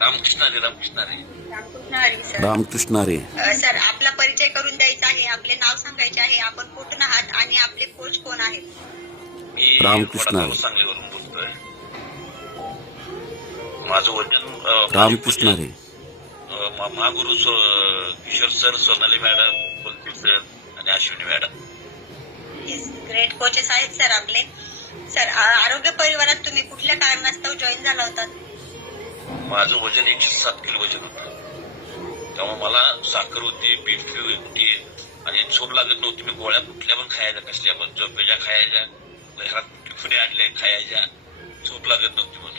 Ramakrishna Hari. Ramakrishna Hari sir. Ramakrishna Hari. Sir आपला परिचय करून द्यायचा आहे, आपले नाव सांगायचे आहे, आपण कुठून आहात आणि आपले कोच कोण आहेत? मी रामकृष्ण हरी. सांगलीवरून बोलतोय. माझं वजन रामकृष्ण हरी. महागुरु Kishore sir, Sonali madam, Kuldeep sir आणि अश्विनी मॅडम. ग्रेट कोचेस आहेत सर आपले. सर आरोग्य परिवारात तुम्ही कुठल्या कारणास्तव जॉईन झाला होतात? माझं वजन 107 किलो वजन होतं. तेव्हा मला साखर होती, बीपी होती आणि झोप लागत नव्हती. मी गोळ्या कुठल्या पण खायच्या, कसल्या पण झोपेच्या खायच्या, घरात टिफिने आणले खायच्या, झोप लागत नव्हती म्हणून.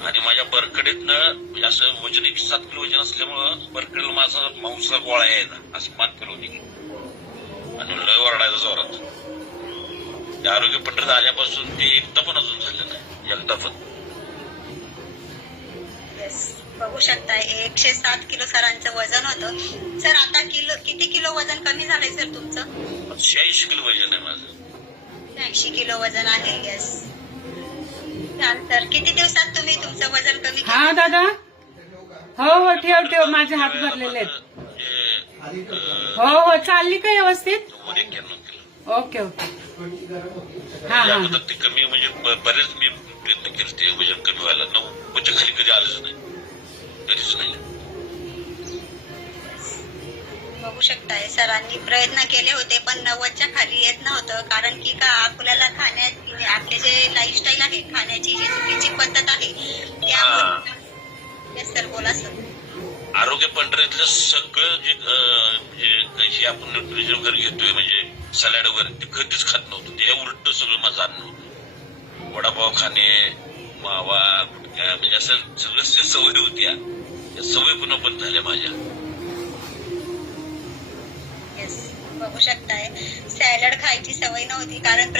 आणि माझ्या बरकडेतनं असं वजन 107 किलो वजन असल्यामुळं बरकडेला माझा मांसाचा गोळा यायचा, असं मान फिरवली आणि लय ओरडायचा जोरात. ते आरोग्य पंढरीत आल्यापासून ते एकदा पण अजून झालं नाही, एकदा पण. बघू शकताय 107 किलो सरांचं वजन होतं. सर आता किती किलो वजन कमी झालंय सर तुमचं? 86 किलो वजन आहे माझं. 80 किलो वजन आहे. येस. सर किती दिवसात तुम्ही तुमचं वजन कमी केलं? हा दादा. हो ठेव माझे हात भरलेले आहेत. हो चालली का व्यवस्थित? ओके. हा. ते कमी म्हणजे बरेच मी प्रयत्न केले ते वजन कमी व्हायला. 90 खाली कधी आलंच नाही, कधीच नाही. बघू शकताय सरांनी प्रयत्न केले होते पण 90च्या खाली येत नव्हतं. कारण की का आपल्याला खाण्यात आपले जे लाईफस्टाईल आहे, खाण्याची जी चुकीची पद्धत आहे त्यामुळे. सर बोला सर. आरोग्य पंढरीतलं सगळं जे आपण न्यूट्रिशन वगैरे घेतोय, म्हणजे सॅलड वगैरे, ते कधीच खात नव्हतं. ते उलट सगळं माझं अन्न होतं. वडापाव खाणे, मावा, गुटखा, म्हणजे असं सगळं सवय होत्या. त्या सवय पुन्हा बंद झाल्या माझ्या. बघू शकताय सॅलड खायची सवय नव्हती कारण